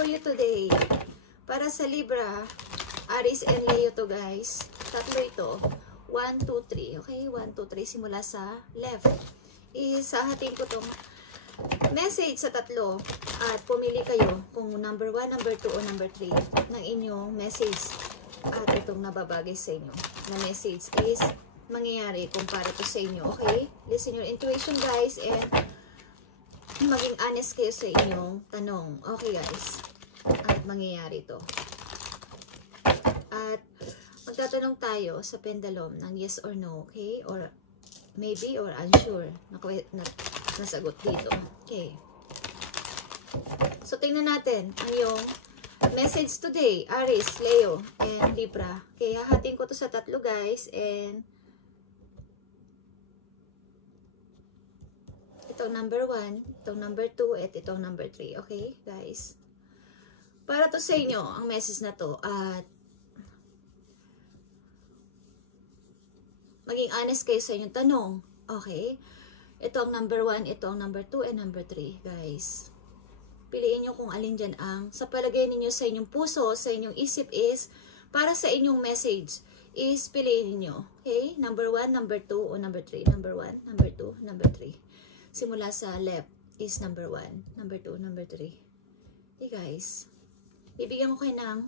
for you today. Para sa Libra, Aries and Leo to guys. Tatlo ito. 1, 2, 3. Okay? 1, 2, 3. Simula sa left. Isahatin ko tong message sa tatlo. At pumili kayo kung number 1, number 2, o number 3 ng inyong message. At itong nababagay sa inyo na message is mangyayari kung para to sa inyo. Okay? Listen your intuition guys and maging honest kayo sa inyong tanong. Okay guys? At mangyayari to. At magtatanong tayo sa pendulum ng yes or no, okay? Or maybe or unsure. Nasagot dito. Okay. So, tingnan natin ang yung message today. Aries, Leo, and Libra. Okay, hahating ko to sa tatlo guys. And itong number 1, itong number 2, at itong number 3. Okay, guys? Para to sa inyo, ang message na to. At maging honest kayo sa inyong tanong. Okay? Ito ang number 1, ito ang number 2, and number 3, guys. Piliin nyo kung alin dyan ang sa palagay ninyo sa inyong puso, sa inyong isip is, para sa inyong message, is piliin niyo. Okay? Number 1, number 2, o number 3. Number 1, number 2, number 3. Simula sa left is number 1, number 2, number 3. Okay, guys. Bibigyan ko kayo ng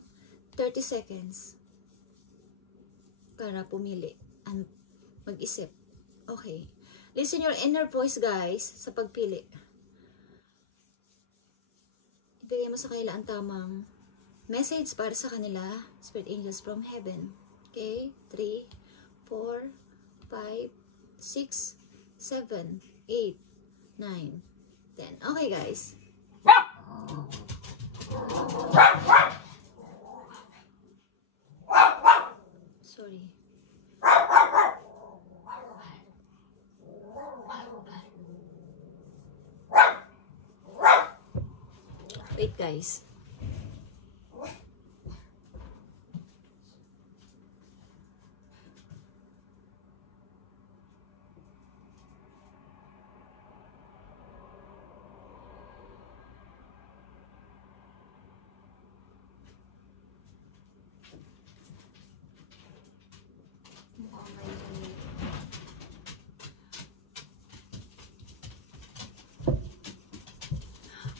30 seconds para pumili and mag-isip. Okay. Listen your inner voice, guys, sa pagpili. Ibigay mo sa kanila ang tamang message para sa kanila. Spirit angels from heaven. Okay? 3, 4, 5, 6, 7, 8, 9, 10. Okay, guys. Sorry. Wait, guys.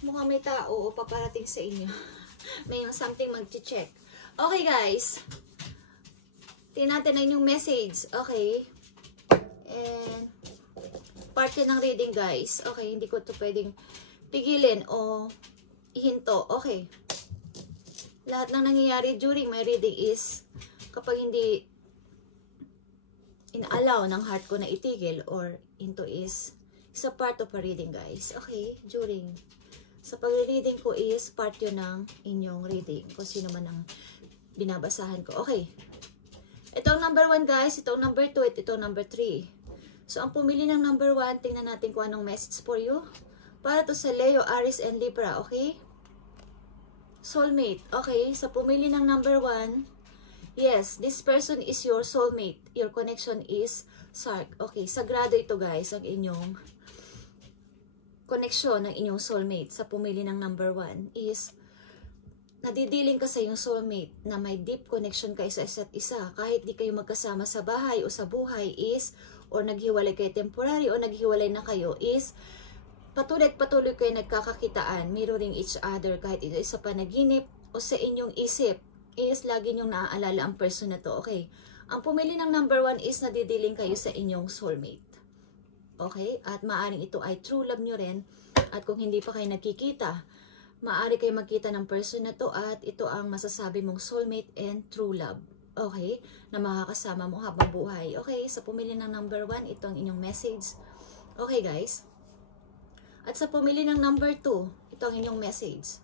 Mukhang may tao o paparating sa inyo. May something mag-check. Okay, guys. Tingnan natin na yung message. Okay. And part yan ng reading, guys. Okay, hindi ko ito pwedeng pigilin o ihinto. Okay. Lahat ng nangyayari during my reading is kapag hindi in-allow ng heart ko na itigil or into is a part of a reading, guys. Okay, during sa pag-reading ko is part yun ng inyong reading. Kung sino man ang binabasahan ko. Okay. Ito ang number 1, guys. Ito ang number 2 at ito ang number 3. So, ang pumili ng number 1, tingnan natin kung anong message for you. Para to sa Leo, Aries, and Libra. Okay? Soulmate. Okay. Sa pumili ng number 1, yes, this person is your soulmate. Your connection is Sark. Okay. Sagrado ito, guys. Ang inyong connection ng inyong soulmate sa pumili ng number 1 is nadidiling ka sa iyong soulmate na may deep connection kayo sa isa't isa kahit di kayo magkasama sa bahay o sa buhay is or naghiwalay kayo temporary o naghiwalay na kayo is patuloy kayo nagkakakitaan, mirroring each other kahit ito sa panaginip o sa inyong isip is lagi nyong naaalala ang person na to. Okay, ang pumili ng number 1 is nadidiling kayo sa inyong soulmate. Okay? At maaaring ito ay true love nyo rin. At kung hindi pa kayo nagkikita, maaari kayo magkita ng person na to at ito ang masasabi mong soulmate and true love. Okay? Na makakasama mo habang buhay. Okay? Sa pumili ng number 1, ito ang inyong message. Okay, guys? At sa pumili ng number 2, ito ang inyong message.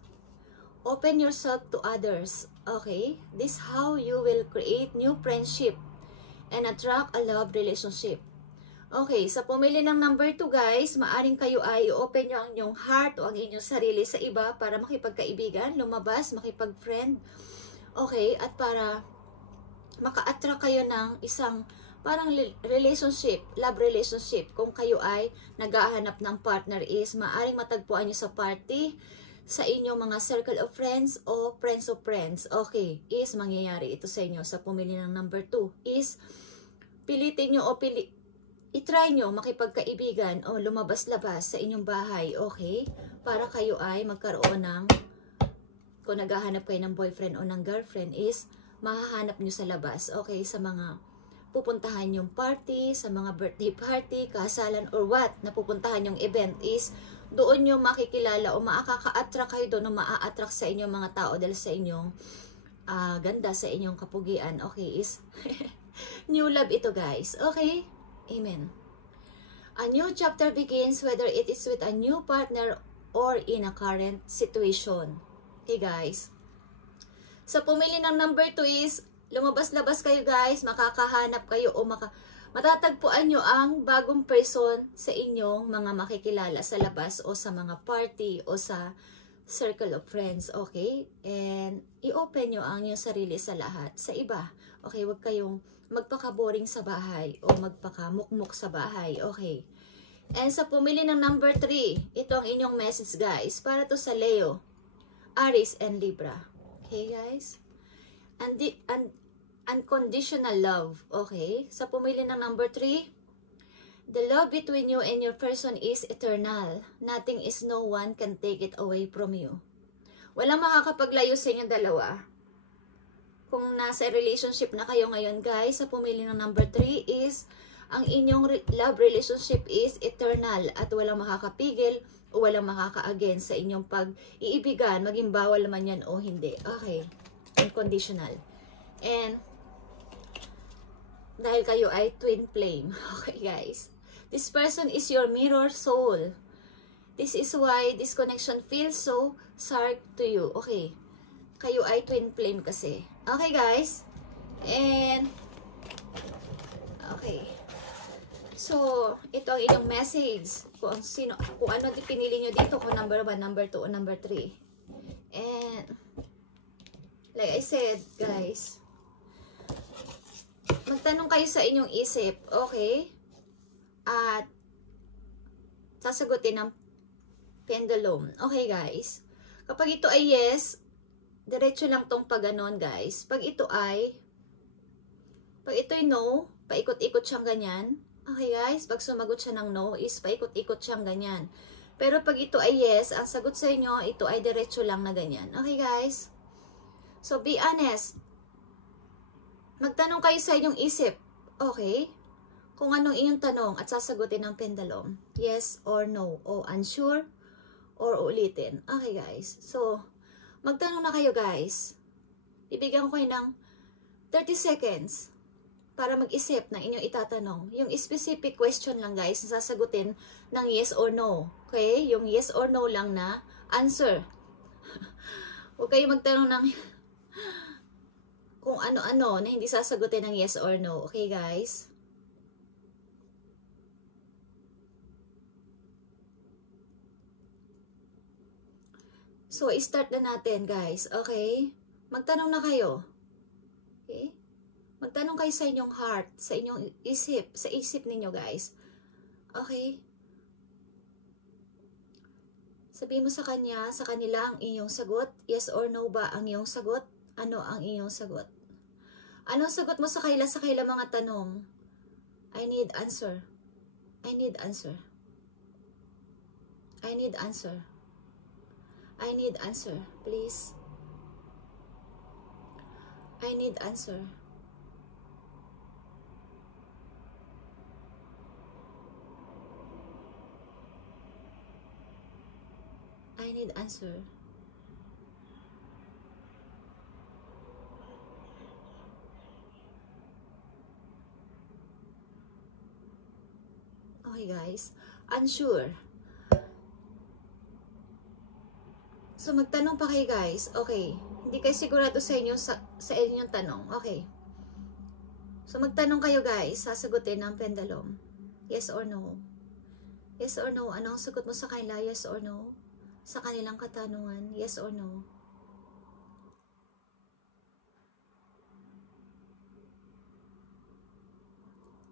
Open yourself to others. Okay? This how you will create new friendship and attract a love relationship. Okay, sa pumili ng number 2, guys, maaring kayo ay i-open nyo ang inyong heart o ang inyong sarili sa iba para makipagkaibigan, lumabas, makipag-friend. Okay, at para maka-attract kayo ng isang parang relationship, love relationship. Kung kayo ay naghahanap ng partner is maaring matagpuan nyo sa party, sa inyong mga circle of friends o friends of friends. Okay, is mangyayari ito sa inyo sa pumili ng number 2 is pilitin nyo o itry nyo makipagkaibigan o lumabas-labas sa inyong bahay, okay? Para kayo ay magkaroon ng, kung naghahanap kayo ng boyfriend o ng girlfriend, is mahahanap nyo sa labas, okay? Sa mga pupuntahan yung party, sa mga birthday party, kasalan, or what, na pupuntahan yung event is doon nyo makikilala o makaka-attract kayo doon o maa-attract sa inyong mga tao dahil sa inyong ganda, sa inyong kapugian, okay? Is new love ito, guys, okay? Amen. A new chapter begins whether it is with a new partner or in a current situation. Okay, guys. Sa pumili ng number 2 is lumabas-labas kayo, guys, makakahanap kayo o matatagpuan nyo ang bagong person sa inyong mga makikilala sa labas o sa mga party o sa circle of friends, okay? And i-open nyo ang inyong sarili sa lahat, sa iba. Okay, huwag kayong magpaka-boring sa bahay o magpaka-mukmuk sa bahay, okay? And sa pumili ng number 3, ito ang inyong message, guys, para to sa Leo, Aries, and Libra. Okay, guys? Unconditional love, okay? Sa pumili ng number 3, the love between you and your person is eternal. Nothing is no one can take it away from you. Walang makakapaglayo sa inyong dalawa. Kung nasa relationship na kayo ngayon, guys, sa pumili ng number 3 is ang inyong love relationship is eternal at walang makakapigil o walang makaka-against sa inyong pag-iibigan, maging bawal man yan o hindi. Okay, unconditional. And dahil kayo ay twin flame, okay, guys, this person is your mirror soul. This is why this connection feels so sharp to you. Okay, kayo ay twin flame kasi. Okay, guys, and okay, so ito ang inyong message kung ano pinili nyo dito, kung number 1, number 2, o number 3. And like I said, guys, magtanong kayo sa inyong isip, okay? At sasagutin ng pendulum. Okay, guys? Kapag ito ay yes, diretso lang tong pag-ganon, guys. Pag ito'y no, paikot-ikot siyang ganyan. Okay, guys? Pag sumagot siya ng no, is paikot-ikot siyang ganyan. Pero pag ito ay yes, ang sagot sa inyo, ito ay diretso lang na ganyan. Okay, guys? So, be honest. Magtanong kayo sa inyong isip, okay? Kung anong inyong tanong at sasagutin ng pendulum. Yes or no, o unsure, or ulitin. Okay, guys? So, magtanong na kayo, guys. Bibigyan ko kayo ng 30 seconds para mag-isip ng inyong itatanong. Yung specific question lang, guys, na sasagutin ng yes or no. Okay? Yung yes or no lang na answer. Huwag kayo magtanong ng kung ano-ano na hindi sasagutin ng yes or no. Okay, guys? So, start na natin, guys. Okay? Magtanong na kayo. Okay? Magtanong kayo sa inyong heart, sa inyong isip, sa isip ninyo, guys. Okay? Sabihin mo sa kanya, sa kanila ang inyong sagot. Yes or no ba ang iyong sagot? Ano ang iyong sagot? Anong sagot mo sa kanila mga tanong? I need answer. I need answer. I need answer. I need answer, please. I need answer. I need answer. Okay, guys. Unsure. So, magtanong pa kayo, guys. Okay. Hindi kayo sigurado sa inyong tanong. Okay. So, magtanong kayo, guys. Sasagutin ng pendulum. Yes or no? Yes or no? Anong sagot mo sa kanila? Yes or no? Sa kanilang katanungan? Yes or no?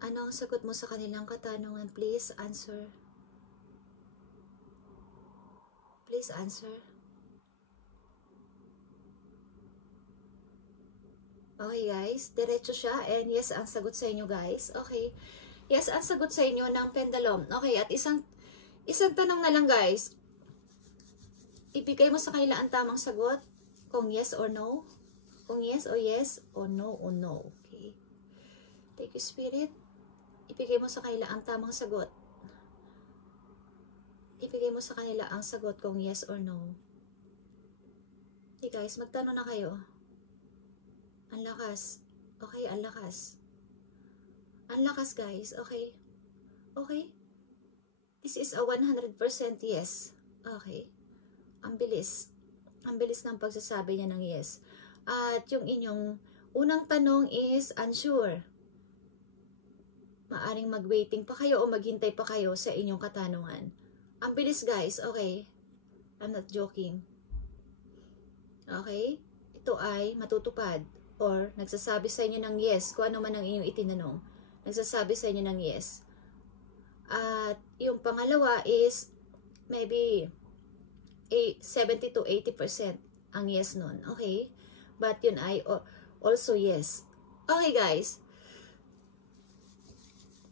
Anong sagot mo sa kanilang katanungan? Please answer. Please answer. Okay guys, diretso siya and yes ang sagot sa inyo guys. Okay, yes ang sagot sa inyo ng pendulum. Okay, at isang tanong na lang guys. Ibigay mo sa kanila ang tamang sagot kung yes or no. Kung yes o yes o no o no. Okay, thank you Spirit. Ibigay mo sa kanila ang tamang sagot. Ibigay mo sa kanila ang sagot kung yes or no. Okay guys, magtanong na kayo. Ang lakas. Okay, ang lakas. Ang lakas guys, okay. Okay. This is a 100% yes. Okay. Ang bilis. Ang bilis ng pagsasabi niya ng yes. At yung inyong unang tanong is unsure. Maaring mag-waiting pa kayo o maghintay pa kayo sa inyong katanungan. Ang bilis guys, okay. I'm not joking. Okay? Ito ay matutupad or nagsasabi sa inyo ng yes kung ano man ang inyong itinanong. Nagsasabi sa inyo ng yes. At yung pangalawa is maybe 70 to 80% ang yes nun. Okay? But yun ay also yes. Okay guys.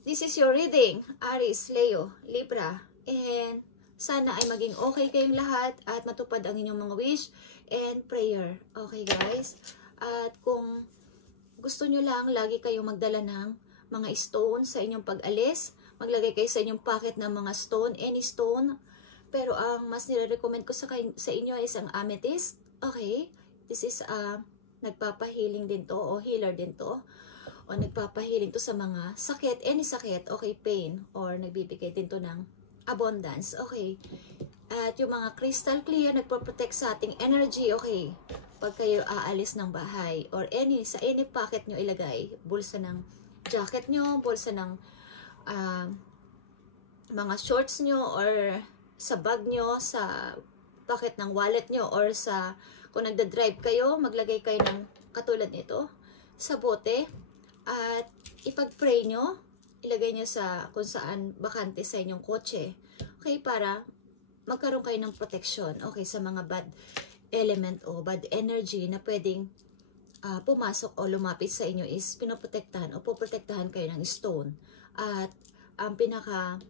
This is your reading. Aries, Leo, Libra. And sana ay maging okay kayong lahat at matupad ang inyong mga wish and prayer. Okay guys? At kung gusto nyo lang, lagi kayong magdala ng mga stone sa inyong pag-alis. Maglagay kayo sa inyong pocket ng mga stone, any stone. Pero ang mas nire-recommend ko sa inyo is ang amethyst. Okay? This is nagpapahealing din to o healer din to. O nagpapahealing to sa mga sakit, any sakit, okay, pain. Or nagbibigay din to ng abundance. Okay? At yung mga crystal clear, nagpo-protect sa ating energy. Okay? Pag kayo aalis ng bahay or sa any pocket nyo ilagay, bulsa ng jacket nyo, bulsa ng mga shorts nyo or sa bag nyo, sa pocket ng wallet nyo or sa kung nagda-drive kayo, maglagay kayo ng katulad nito sa bote at ipag-pray nyo, ilagay nyo sa kung saan bakante sa inyong kotse. Okay, para magkaroon kayo ng protection, okay, sa mga bad element o bad energy na pwedeng pumasok o lumapit sa inyo is pinoprotektahan o poprotektahan kayo ng stone. At ang pinaka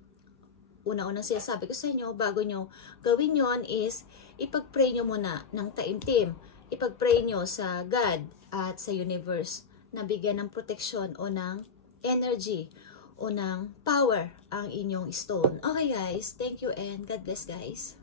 una-unang sinasabi ko sa inyo, bago nyo gawin yon is ipag-pray nyo muna ng taimtim. Ipag-pray nyo sa God at sa universe na bigyan ng protection o ng energy o ng power ang inyong stone. Okay guys, thank you and God bless guys.